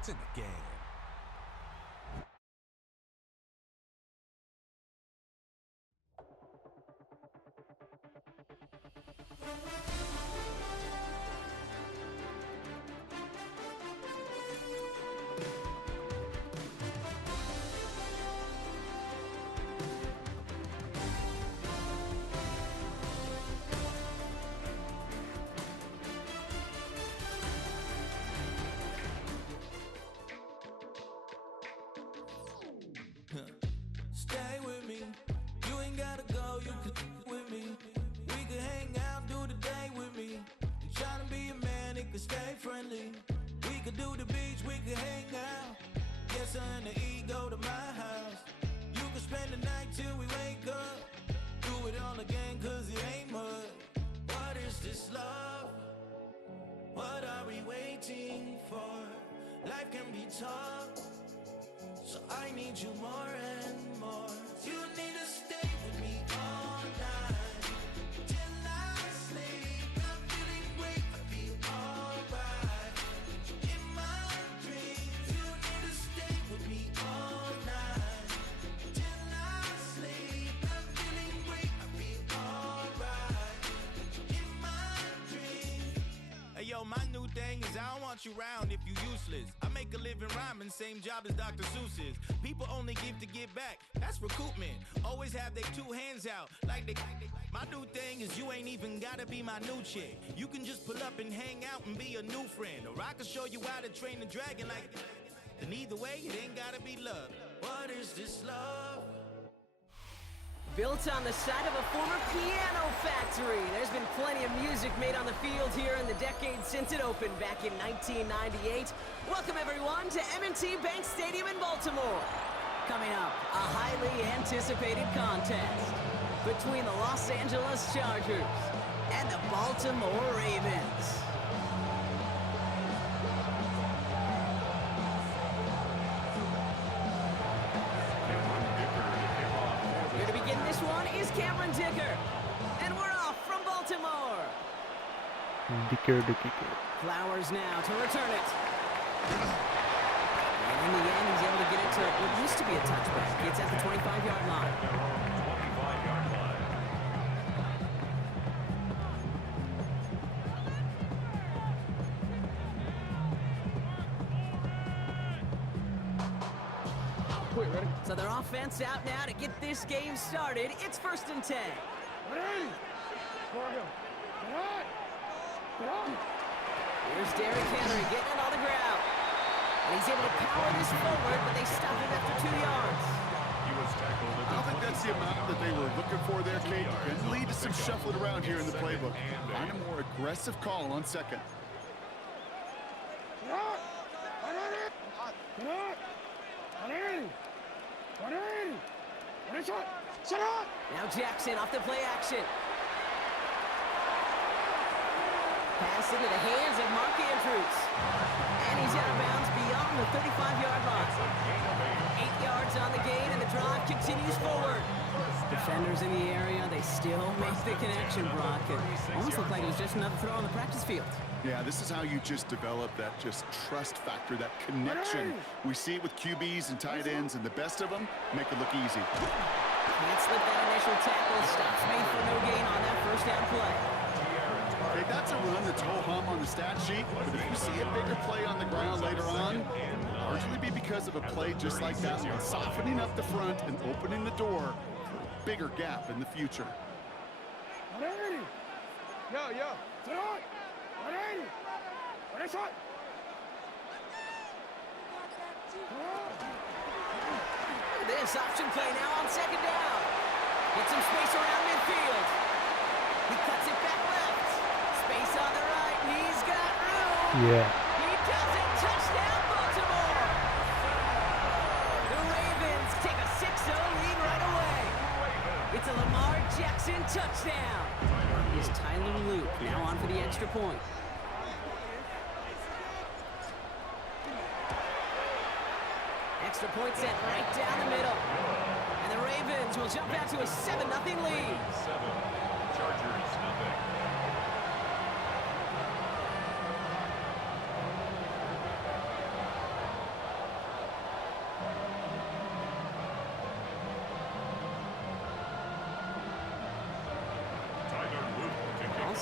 It's in the game. Stay with me, you ain't gotta go, you could with me. We could hang out, do the day with me. And tryna be a man, it could stay friendly. We could do the beach, we could hang out. Yes, her and the E go to my house. You could spend the night till we wake up. Do it all again, cause it ain't mud. What is this love? What are we waiting for? Life can be tough, so I need you more and more. You need to stay with me all night till I sleep. I'm feeling great, I'll be alright. In my dreams, you need to stay with me all night till I sleep. I'm feeling great, I'll be alright. In my dreams. Hey yo, my new thing is I don't want you round if you useless. I make a living rhyming, same job as Dr. Seuss's. People only give to give back, that's recoupment. Always have their two hands out, like they. My new thing is you ain't even gotta be my new chick. You can just pull up and hang out and be a new friend. Or I can show you how to train the dragon like. And either way, it ain't gotta be love. What is this love? Built on the side of a former piano factory, there's been plenty of music made on the field here in the decade since it opened back in 1998. Welcome everyone to M&T Bank Stadium in Baltimore. Coming up, a highly anticipated contest between the Los Angeles Chargers and the Baltimore Ravens. Here to begin this one is Cameron Dicker. And we're off from Baltimore. Dicker the kicker. Flowers now to return it. And in the end, he's able to get it to what used to be a touchback. It's at the 25-yard line. 25-yard line. So their offense out now to get this game started. It's 1st and 10. Here's Derrick Henry getting it on the ground. And he's able to power this forward, but they stop him after 2 yards. He was tackled at I don't think that's the amount that they were looking for there, Kate. Can lead to some shuffling around here in the playbook. Find a more aggressive call on second. Now Jackson off the play action. Pass into the hands of Mark Andrews. And he's out of bounds beyond the 35-yard line. 8 yards on the gain, and the drive continues forward. Defenders in the area, they still make the connection, Brock. It almost looked like it was just another throw on the practice field. Yeah, this is how you just develop that just trust factor, that connection. We see it with QBs and tight ends, and the best of them make it look easy. Can't slip that initial tackle. Stops made for no gain on that first down play. Okay, that's a run that's ho-hum on the stat sheet, but if you see a bigger play on the ground later on, largely be because of a play just like that one, softening up the front and opening the door for a bigger gap in the future. This option play now on 2nd down. Get some space around midfield. He cuts it back left. Space on the right. He's got room. Yeah. He does it. Touchdown, Baltimore. The Ravens take a 6-0 lead right away. It's a Lamar Jackson touchdown. Is Tyler Luke now on for the extra point. Extra point set right down the middle. And the Ravens will jump out to a 7-0 lead. 7, Chargers, nothing.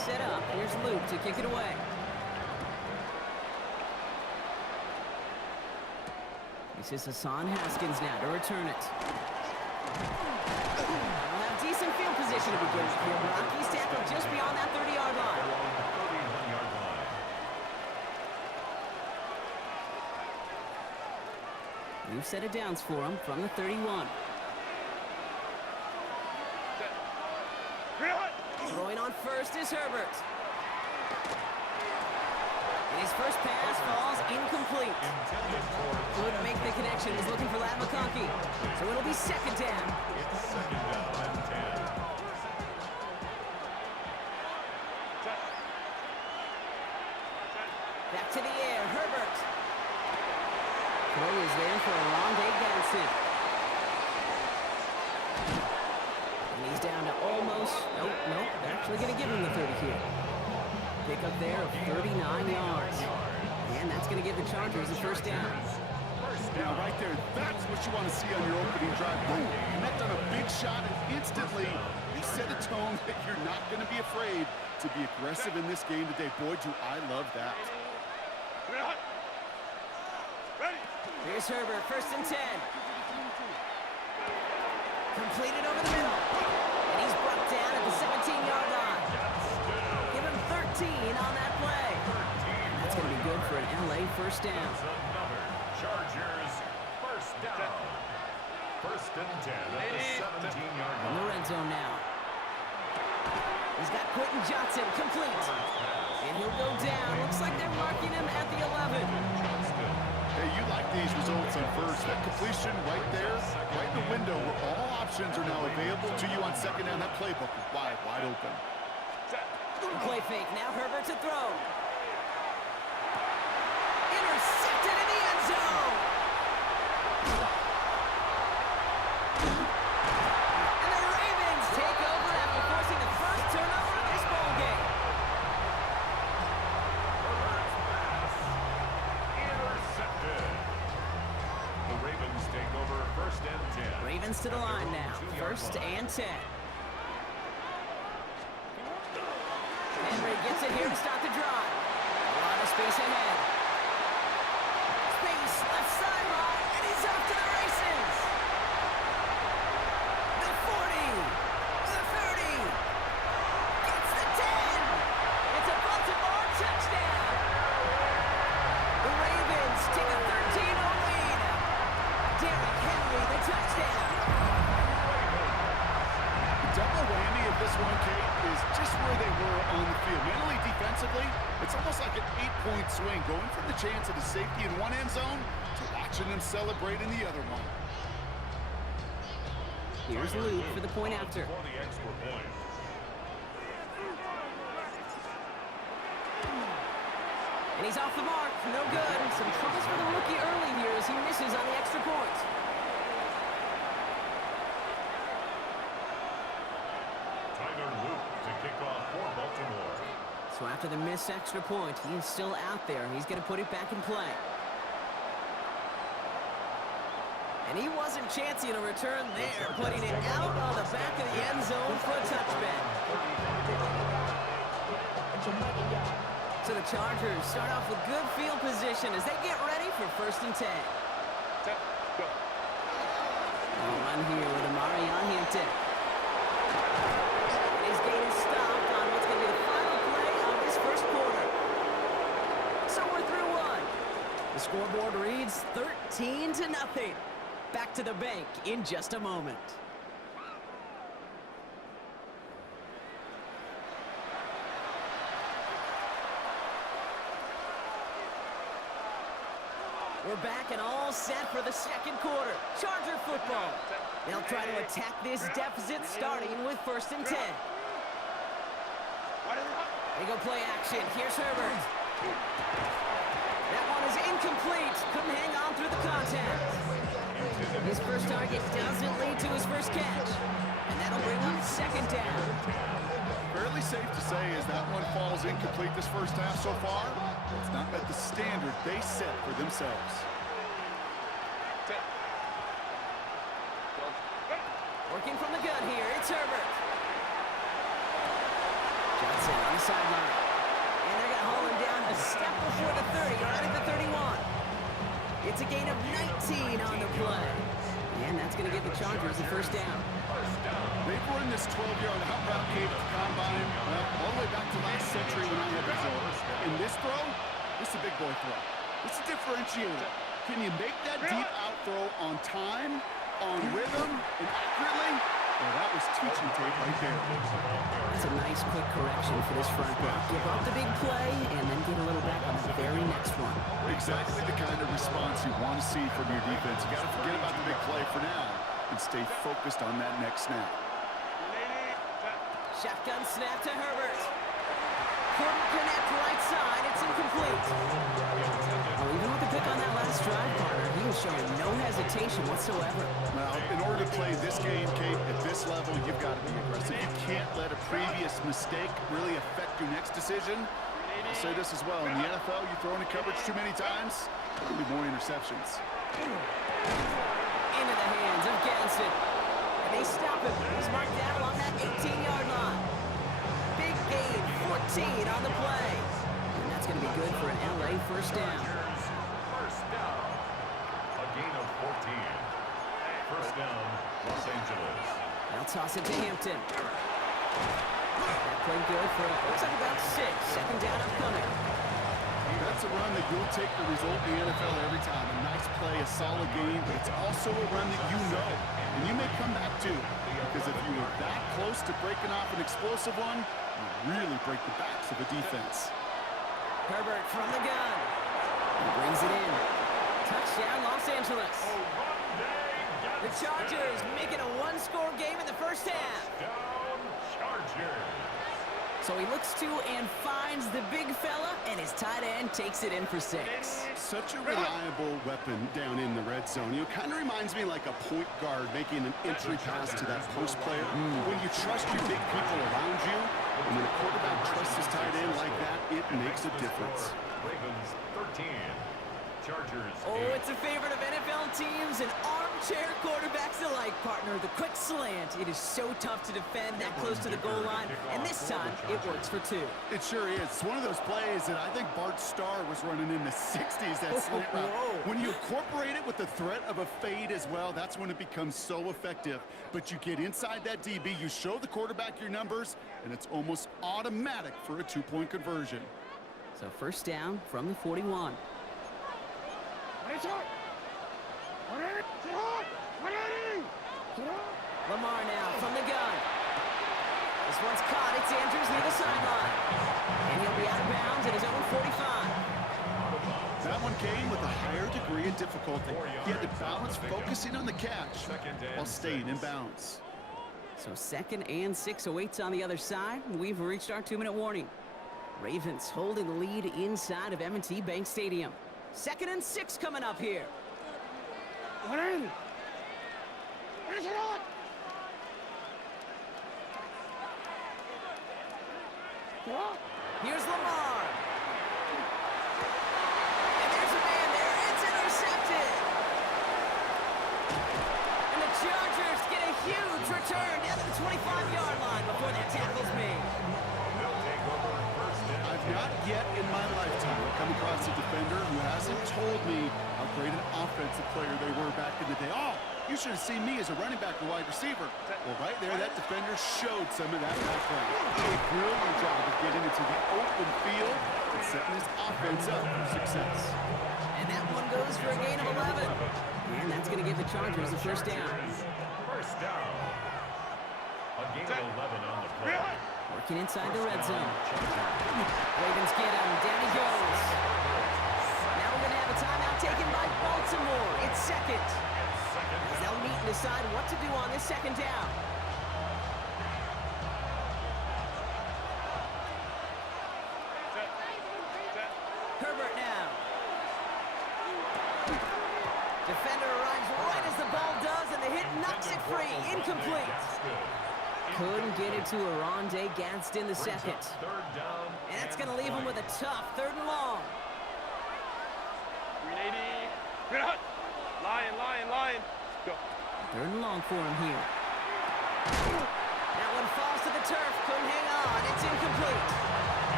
set up. Here's Luke to kick it away. This is Hassan Haskins now to return it. They'll have decent field position to begin with here. Rocky's tackled just beyond that 30-yard line. Along the 31-yard line. New set of downs for him from the 31. Throwing on first is Herbert. And his first pass falls incomplete. Intended for Couldn't make the connection. He's looking for Lat McConkey. So it'll be second down. it's second down and 10. Back to the air, Herbert. Throw is there for a long day Gadsden. And he's down to almost, nope, they're actually going to give him the 30 here. Pick up there of 39 yards. And that's going to give the Chargers a first down. Now, right there, that's what you want to see on your opening drive. Boom, connect on a big shot, and instantly you set a tone that you're not going to be afraid to be aggressive in this game today. Boy, do I love that. Here's Herbert, first and 10. Completed over the middle. And he's brought down at the 17-yard line. Give him 13 on that play. And that's going to be good for an LA first down. It's another Chargers first down. First and 10 at the 17-yard In the line. red zone now. He's got Quentin Johnson complete. And he'll go down. Looks like they're marking him at the 11. Hey, you like these results on first. That completion right there, right in the window where all options are now available to you on second down. That playbook is wide open. Play fake. Now Herbert to throw. Intercepted in the end zone. And the Ravens take over after forcing the first turnover of this ball game. Intercepted. The Ravens take over first and 10. Ravens to the line now. First and 10. Henry gets it here to start the drive. A lot of space ahead. Space, left sideline, and he's off to the races. The 40, the 30, gets the 10. It's a Baltimore touchdown. The Ravens take a 13-0 lead. Derrick Henry, the touchdown. Double whammy of this one, Kate, is just where they were on the field. Mentally, defensively, it's almost like an 8-point swing, going from the chance of the safety in one end zone to watching them celebrate in the other one. Here's Luke for the point after. For the extra point. And he's off the mark. No good. Some troubles for the rookie early here as he misses on the extra point. Tyler Luke to kick off for Baltimore. So after the missed extra point, he is still out there. He's going to put it back in play. And he wasn't chancing a return there, putting it out on the back of the end zone for a touchback. So the Chargers start off with good field position as they get ready for first and 10. A run here with Amari on Hampton. And his gain is stopped on what's going to be the final play of this first quarter. So we're through one. The scoreboard reads 13-0. Back to the bank in just a moment. We're back and all set for the second quarter. Charger football. They'll try to attack this deficit starting with first and 10. They go play action. Here's Herbert. That one is incomplete. Couldn't hang on through the contact. His first target doesn't lead to his first catch. And that'll bring up second down. Fairly safe to say as that one falls incomplete this first half so far, it's not met the standard they set for themselves. Working from the gun here, it's Herbert. Johnson on the sideline. And they're going to haul him down a step before the 30, right at the 31. It's a gain of 19 on the play. And that's going to give the Chargers the first down. They've run this 12-yard out route cave at the combine, well, all the way back to last century when I had the result. In this throw, this is a big boy throw. It's a differentiator. Can you make that deep out throw on time, on rhythm, and accurately? Well, that was teaching tape right there. That's a nice quick correction for this front block. Give up the big play and then get a little back on the very next one. Exactly the kind of response you want to see from your defense. You got to forget about the big play for now and stay focused on that next snap. Shotgun snap to Herbert. Couldn't connect right side. It's incomplete. Well, even with the pick on that last drive, partner, he was showing no hesitation whatsoever. Well, in order to play this game, Kate, at this level, you've got to be aggressive. You can't let a previous mistake really affect your next decision. I'll say this as well. In the NFL, you throw into coverage too many times, there'll be more interceptions. Into the hands of Gadsden. And they stop him. He's marked down along that 18-yard line. Big gain, 14 on the play. And that's going to be good for an LA first down. First down. A gain of 14. First down, Los Angeles. They'll toss it to Hampton. That played good for, looks like about 6. Second down upcoming. That's a run that you'll take the result in the NFL every time. A nice play, a solid game, but it's also a run that you know. And you may come back to, because if you were that close to breaking off an explosive one, you really break the backs of the defense. Herbert from the gun. He brings it in. Touchdown, Los Angeles. The Chargers making a one-score game in the first half. Down, Chargers. So he looks to and finds the big fella, and his tight end takes it in for 6. Such a reliable weapon down in the red zone. You know, kind of reminds me like a point guard making an entry pass to that post player. When you trust your big people around you, and when a quarterback trusts his tight end like that, it makes a difference. Ravens 13. Chargers. Oh, 8. it's a favorite of NFL teams and armchair quarterbacks alike, partner. The quick slant. It is so tough to defend that close to the goal line, and this time it works for 2. It sure is. It's one of those plays that I think Bart Starr was running in the 60s, that slant route. When you incorporate it with the threat of a fade as well, that's when it becomes so effective. But you get inside that DB, you show the quarterback your numbers, and it's almost automatic for a 2-point conversion. So first down from the 41. Lamar now from the gun. This one's caught. It's Andrews near the sideline. And he'll be out of bounds at his own 45. That one came with a higher degree of difficulty. He had to balance focusing on the catch while staying in bounds. So 2nd and 6 awaits on the other side. We've reached our 2-minute warning. Ravens holding the lead inside of M&T Bank Stadium. 2nd and 6 coming up here. Here's Lamar. And there's a man there. It's intercepted. And the Chargers get a huge return down to the 25-yard line before that tackle's made. They'll take over first down. I've not yet in my lifetime come across a defender who hasn't told me how great an offensive player they were back in the day. Oh, you should have seen me as a running back or wide receiver. Well, right there, that defender showed some of that background. A brilliant job of getting into the open field and setting his offense up for success. And that one goes for a gain of 11. And that's going to give the Chargers the first down. First down. A gain of 11 on the play. Working inside the red zone. Ravens get him. Down he goes. Now we're going to have a timeout taken by Baltimore. It's 2nd. As they'll meet and decide what to do on this 2nd down. Herbert now. Defender arrives right as the ball does, and the hit knocks it free. Incomplete. Couldn't get it to Aronde Gadsden the 2nd. And that's going to leave him with a tough 3rd and long. 380. Lion. Go. 3rd and long for him here. That one falls to the turf. Couldn't hang on. It's incomplete.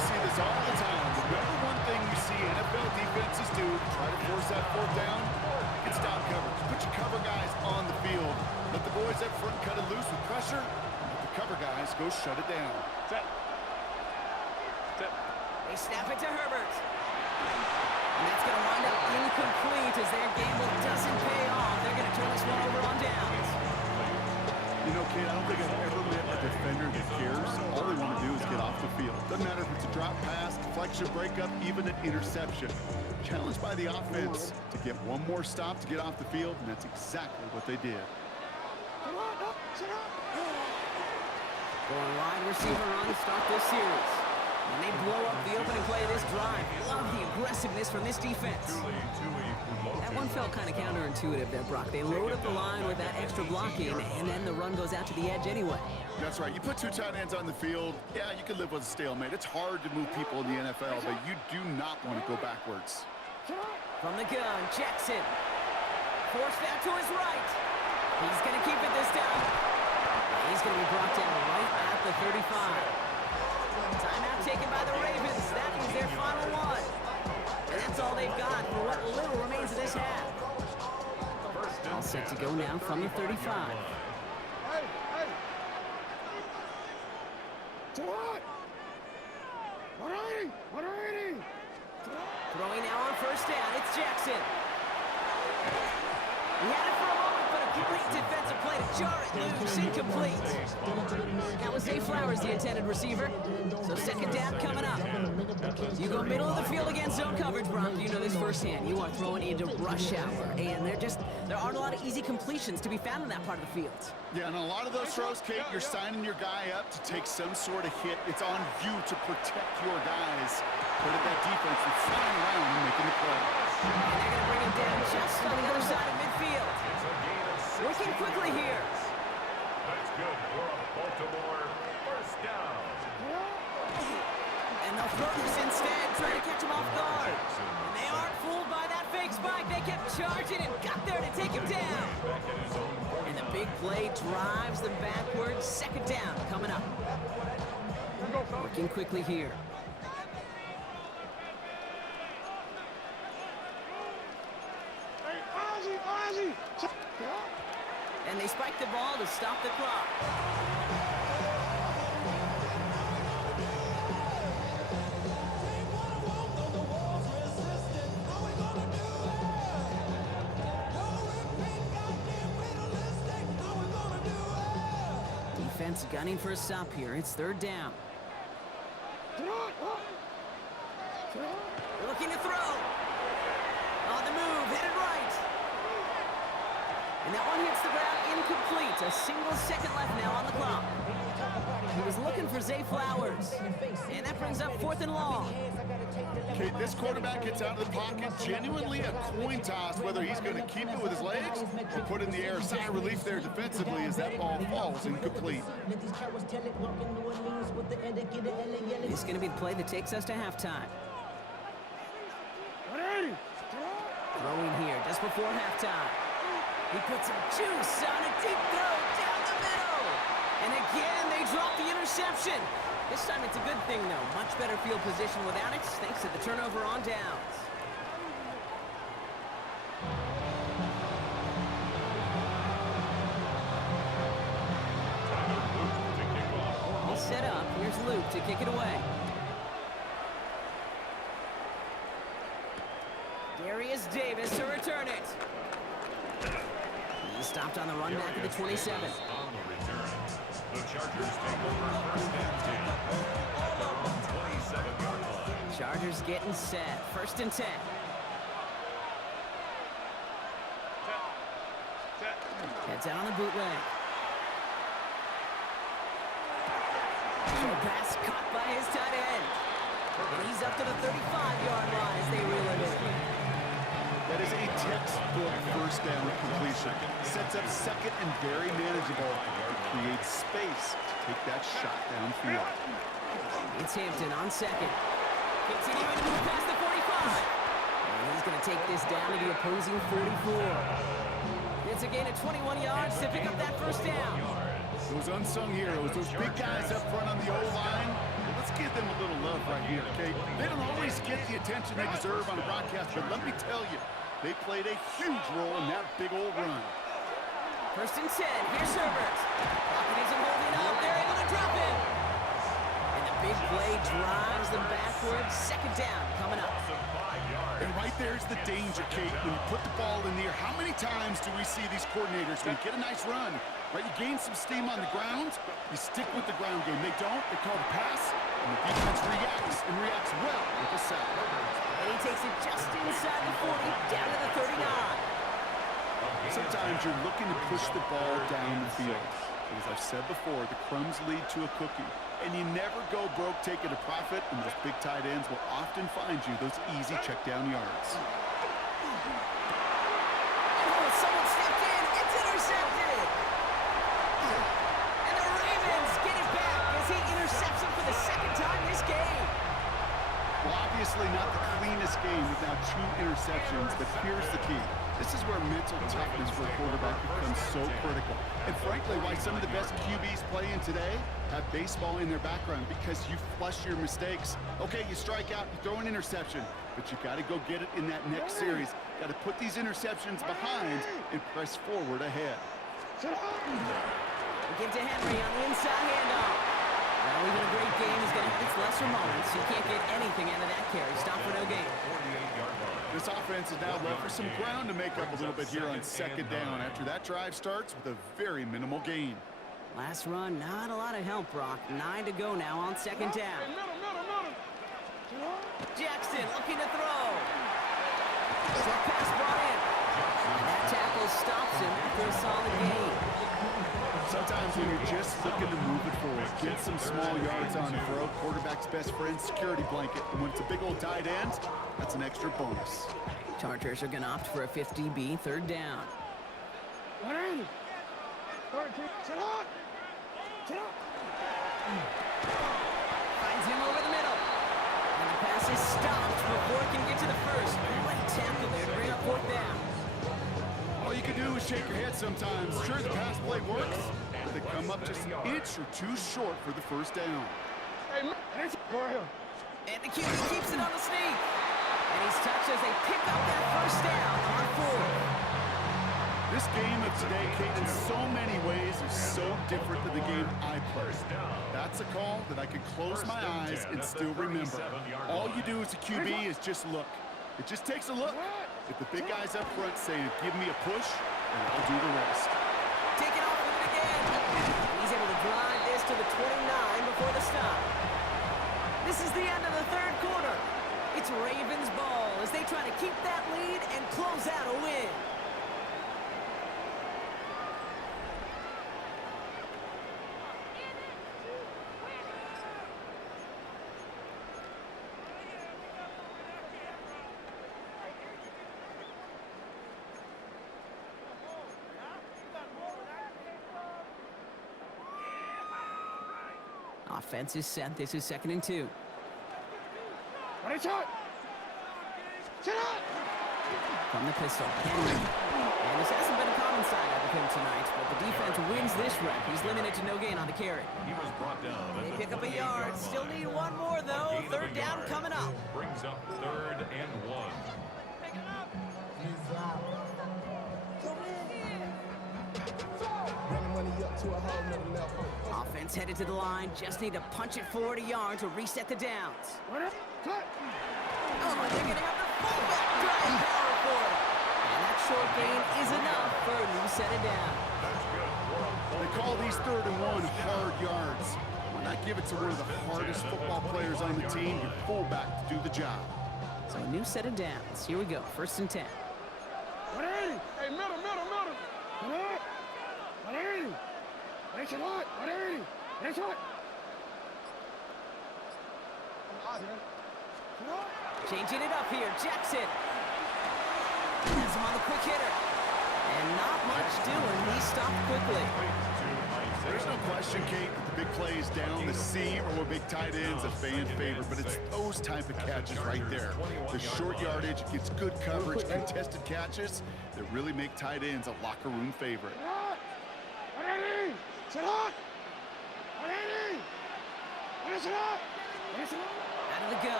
see NFL defenses do to try to force that fourth down. It's down coverage. Put your cover guys on the field. Let the boys up front cut it loose with pressure. Let the cover guys go shut it down. Set. Set. They snap it to Herbert. And that's going to wind up incomplete as their gamble doesn't pay off. They're going to turn this one over on downs. You know, Kate, I don't think I've ever met a defender that cares. All they want to do is get off the field. Doesn't matter if it's a drop pass, deflection, breakup, even an interception. Challenged by the offense to get one more stop to get off the field, and that's exactly what they did. Going wide receiver run to start this series. And they blow up the opening play of this drive. Love the aggressiveness from this defense. That one felt kind of counterintuitive there, Brock. They load up the line with that extra blocking, and then the run goes out to the edge anyway. That's right. You put two tight ends on the field, yeah, you can live with a stalemate. It's hard to move people in the NFL, but you do not want to go backwards. From the gun, Jackson. Forced that to his right. He's going to keep it this time. And he's going to be brought down right at the 35. Timeout taken by the Ravens. That is their final one. And that's all they've got for what little remains of this half. All set to go now from the 35. Throwing now on first down. It's Jackson. He had it for a moment, but a great defensive play to jar it loose, incomplete. That was Zay Flowers, the intended receiver. So second down coming up. You go middle of the field against zone coverage, Brock. You know this firsthand. You are throwing into rush hour, and there aren't a lot of easy completions to be found in that part of the field. Yeah, and a lot of those throws, Kate, you're signing your guy up to take some sort of hit. It's on you to protect your guys. Put at that defense that's flying around and making the play. And they're going to bring him down just on the other side of midfield. Working quickly here. That's good for a Baltimore first down. And they'll throw this instead, trying to catch him off guard. And they aren't fooled by that fake spike. They kept charging and got there to take him down. And the big play drives them backwards. Second down coming up. Working quickly here. And they spike the ball to stop the clock. Defense gunning for a stop here. It's third down. Looking to throw. On the move, headed right. And that one hits the ground incomplete. A single second left now on the clock. He was looking for Zay Flowers. And that brings up fourth and long. Okay, this quarterback gets out of the pocket, genuinely a coin toss, whether he's going to keep it with his legs or put it in the air. Sigh of relief there defensively as that ball falls incomplete. This is going to be the play that takes us to halftime. Throwing here just before halftime. He puts some juice on a deep throw down the middle. And again, they drop the interception. This time it's a good thing, though. Much better field position without it, thanks to the turnover on downs. All set up. Here's Luke to kick it away. Darius Davis to return it. He's stopped on the run back at the 27. On the return, the Chargers take over first and 10 at their own 27-yard line. Chargers getting set. First and 10. Heads out on the bootleg. Short pass caught by his tight end. And he's up to the 35-yard line as they reel him in. That is a textbook first down completion. Sets up second and very manageable. It creates space to take that shot downfield. It's Hampton on second. Continuing to move past the 45. And he's going to take this down to the opposing 44. It's a gain of 21 yards to pick up that first down. Those unsung heroes, those big guys up front on the O-line. Let's give them a little love right here, okay? They don't always get the attention they deserve on the broadcast, but let me tell you, they played a huge role in that big old run. 1st and 10. Here's Herbert. Pocket isn't holding up. They're able to drop it. And the big play drives them backwards. 2nd down coming up. And right there's the danger, Kate. When you put the ball in the air, how many times do we see these coordinators, when you get a nice run, right, you gain some steam on the ground, you stick with the ground game. They don't, they call the pass, and the defense reacts well with a sack. And he takes it just inside the 40, down to the 39. Sometimes you're looking to push the ball down the field. As I've said before, the crumbs lead to a cookie. And you never go broke taking a profit, and those big tight ends will often find you those easy check down yards. Oh, someone stepped in. It's intercepted. And the Ravens get it back as he intercepts him for the 2nd time this game. Well, obviously not the cleanest game with now 2 interceptions, but here's the key. This is where mental toughness for a quarterback becomes so critical. And frankly, why some of the best QBs playing today have baseball in their background, because you flush your mistakes. Okay, you strike out, you throw an interception, but you got to go get it in that next series. Got to put these interceptions behind and press forward ahead. Give to Henry on the inside handoff. Well, even a great game is going to have its lesser moments. You can't get anything out of that carry. Stop for no gain. This offense is now left for some ground to make up a little bit here on 2nd down after that drive starts with a very minimal gain. Last run, not a lot of help, Brock. 9 to go now on 2nd down. Jackson looking to throw. Short pass brought in. And that tackle stops him after a solid gain. Sometimes when you're just looking to move it forward, get some small yards on the throw, quarterback's best friend, security blanket. And when it's a big old tight end, that's an extra bonus. Chargers are going to opt for a 50-B 3rd down. Finds him over the middle. And the pass is stopped before it can get to the 1st. Great tackle there to bring up 4th down. All you can do is shake your head sometimes. Sure, the pass play works, but they come up just an inch or 2 short for the 1st down. And the QB keeps it on the sneak. And he's touched as they pick up that 1st down on 4th. This game of today, Kate, in so many ways is so different than the game I played. That's a call that I can close my eyes and still remember. All you do as a QB is just look. It just takes a look. If the big guy's up front saying, give me a push, and I'll do the rest. Take it off with it again. He's able to drive this to the 29 before the stop. This is the end of the 3rd quarter. It's Ravens ball as they try to keep that lead and close out a win. Offense is set. This is 2nd and 2. From the pistol, Henry. And this hasn't been a common side of him tonight, but the defense wins this rep. He's limited to no gain on the carry. He was brought down. They pick up a yard. Still need 1 more, though. 3rd down coming up. Brings up 3rd and 1. Offense headed to the line. Just need to punch it forward a yard to reset the downs. Oh, they're going to have the fullback drive power for it. And that short gain is enough for a new set of downs. They call these 3rd and 1 hard yards. Why not give it to one of the hardest football players on the team, your fullback, to do the job? So a new set of downs. Here we go. 1st and 10. Hey, middle. Changing it up here. Jackson. Has him on the quick hitter. And not much doing. He stopped quickly. There's no question, Kate, that the big plays down the seam or big tight ends a fan favorite, but it's those type of catches right there. The short yardage, it gets good coverage, contested catches that really make tight ends a locker room favorite. Out of the gun.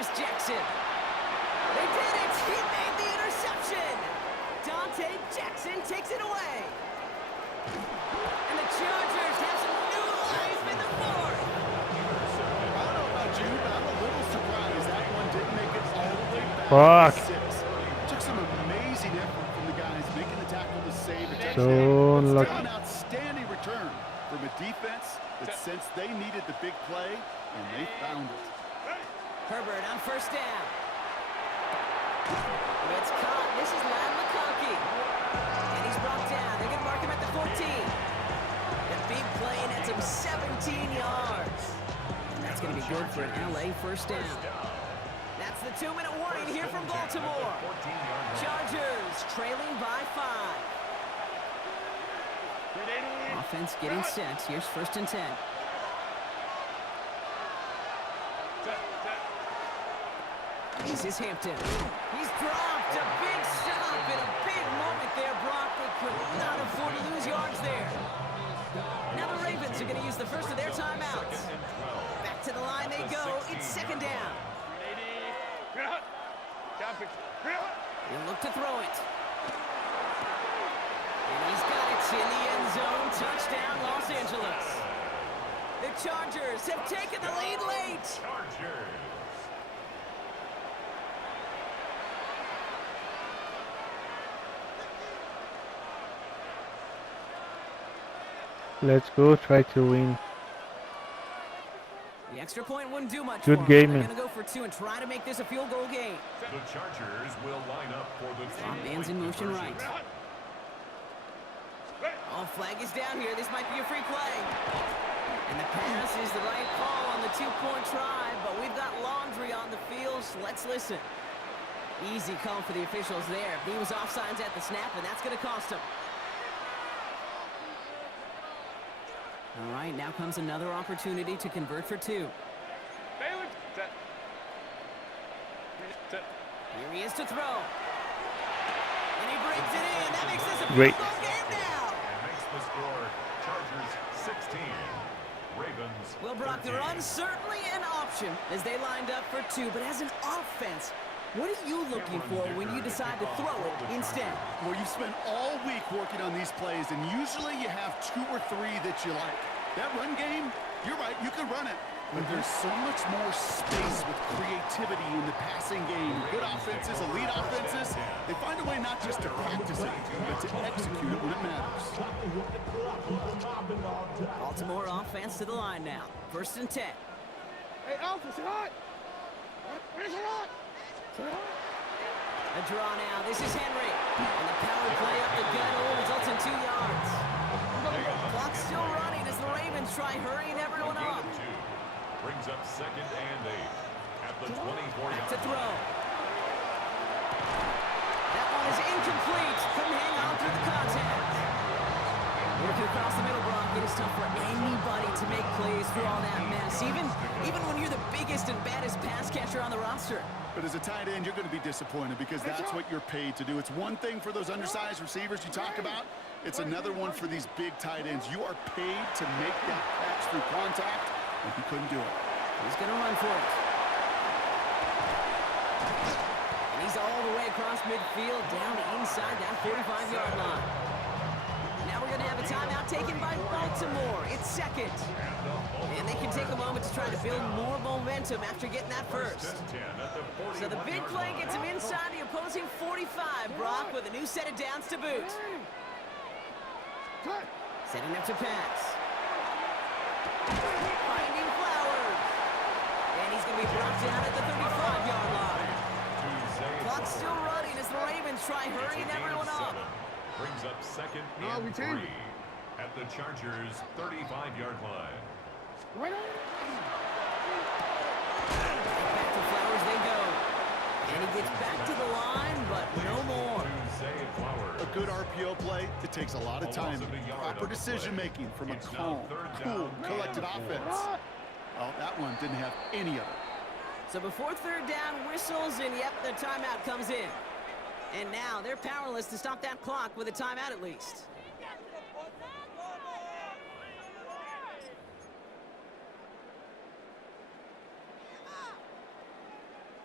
Here's Jackson. They did it! He made the interception! Dante Jackson takes it away. And the Chargers have some new life in the fourth. I don't know about you, but I'm a little surprised that one didn't make it all the way back Fuck. to 6. Took some amazing effort from the guys making the tackle to save a touchdown. So But unlucky. still an outstanding return from a defense that sensed they needed the big play, and they found it. Herbert on first down. It's caught. This is Lad McConkey. And he's brought down. They're going to mark him at the 14. The big play nets him 17 yards. And that's going to be good for an LA first down. That's the 2-minute warning here from Baltimore. Chargers trailing by 5. Offense getting set. Here's first and 10. This is Hampton. He's dropped a big stop in a big moment there, Brock. They could not afford to lose yards there. Now the Ravens are going to use the first of their timeouts. Back to the line they go. It's second down. He'll look to throw it. And he's got it in the end zone. Touchdown, Los Angeles. The Chargers have taken the lead late. Chargers. Let's go, try to win. The extra point wouldn't do much Good for game, them. man. They're going to go for 2 and try to make this a field goal game. The Chargers will line up for the Man's in motion right. Oh, flag is down here. This might be a free play. And the pass is the right call on the 2-point try, but we've got laundry on the field, so let's listen. Easy call for the officials there. He was offsides at the snap, and that's going to cost him. All right, now comes another opportunity to convert for 2. Here he is to throw. And he brings it in. That makes this a Great. field goal game now. and makes the score Chargers 16, Ravens. Well, Brock, the 13. run certainly an option as they lined up for 2, but as an offense, what are you looking for when you decide to throw it instead? Well, you've spent all week working on these plays, and usually you have 2 or 3 that you like. That run game, you're right, you can run it. But there's so much more space with creativity in the passing game. Good offenses, elite offenses, they find a way not just to practice it, but to execute it when it matters. Baltimore offense to the line now. First and 10. Hey, Alpha, say hi. Say hi. A draw now. This is Henry. And the power play up the gut results in 2 yards. Clock still running as the Ravens try hurrying everyone up. Brings up second and 8 at the 24-yard Back to throw. line. That one is incomplete. Couldn't hang on through the contact. Working across the middle, Brock. It is tough for anybody to make plays through all that mess, even when you're the biggest and baddest pass catcher on the roster. But as a tight end, you're going to be disappointed because that's what you're paid to do. It's one thing for those undersized receivers you talk about. It's another one for these big tight ends. You are paid to make that catch through contact, and he couldn't do it. He's going to run for it. And he's all the way across midfield, down inside that 45-yard line. Now we're going to have a timeout taken by Baltimore. It's second. And they can take a moment to try to build more momentum after getting that first. So the big play gets him inside the opposing 45, Brock, with a new set of downs to boot. Setting up to pass. Finding Flowers. And he's going to be brought down at the 35-yard line. Clock still running as the Ravens try hurrying everyone up. Brings up second No, we and changed 3 at the Chargers 35-yard line. Right on. Back to Flowers they go. And he gets back to the line, but no more. A good RPO play, it takes a lot of time. Proper decision-making from a calm, cool, collected offense. Oh, that one didn't have any of it. So before third down whistles, and yep, the timeout comes in. And now they're powerless to stop that clock with a timeout at least.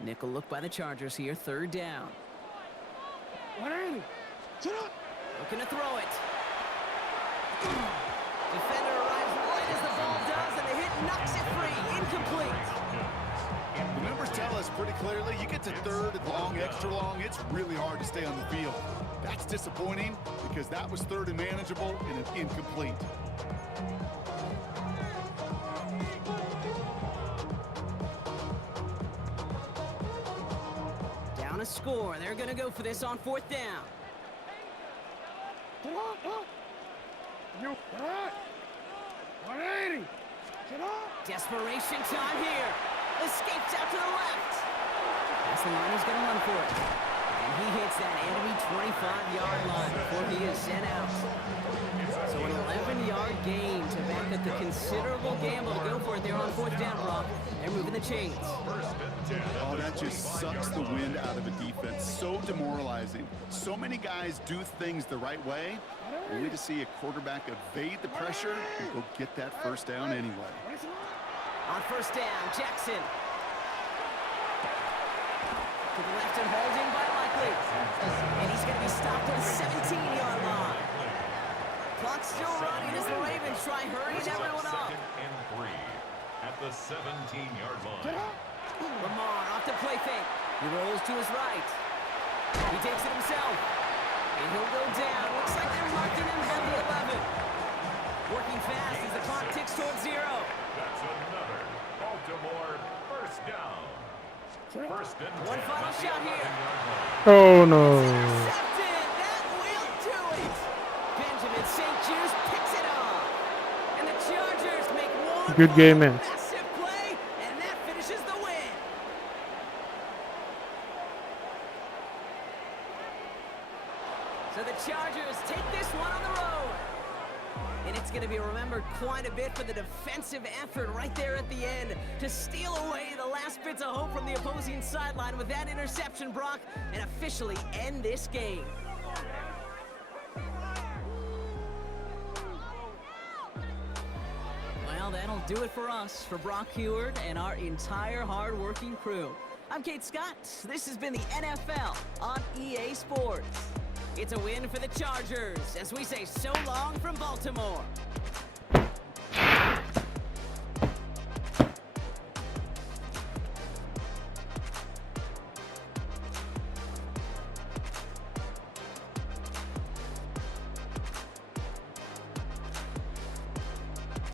Nickel look by the Chargers here, 3rd down. 180. Sit up. Looking to throw it. Defender arrives right as the ball does, and the hit knocks it free. Incomplete. The numbers tell us pretty clearly, you get to 3rd and long, extra long, it's really hard to stay on the field. That's disappointing because that was 3rd and manageable and an incomplete. Down a score. They're going to go for this on 4th down. Sit up. Up. You. All right. 180. Sit up. Desperation time here. Escapes out to the left. That's the line. He's going to run for it. And he hits that enemy 25-yard line before he is sent out. So an 11-yard gain to back up the considerable gamble to go for it there on 4th down, Brock. They're moving the chains. Oh, that just sucks the wind out of a defense. So demoralizing. So many guys do things the right way, only to see a quarterback evade the pressure and go get that 1st down anyway. On 1st down, Jackson. To the left and holding by Likely. And he's going to be stopped at the 17-yard line. Clock still running as the Ravens try hurrying everyone up. 2nd and 3 at the 17-yard line. Lamar off the play fake. He rolls to his right. He takes it himself. And he'll go down. Looks like they're marking him at the 11. Working fast as the clock ticks towards 0. That's another Baltimore 1st down. 1st and 10. One final shot here. Oh no. Intercepted. That will do it. Benjamin St. Juice picks it up. And the Chargers make one Good game, man. massive play, and that finishes the win. So the Chargers take this one on the road. And it's going to be remembered quite a bit for the defensive effort right there at the end to steal away the last bits of hope from the opposing sideline with that interception, Brock, and officially end this game. Well, that'll do it for us, for Brock Heward and our entire hard-working crew. I'm Kate Scott. This has been the NFL on EA Sports. It's a win for the Chargers as we say so long from Baltimore.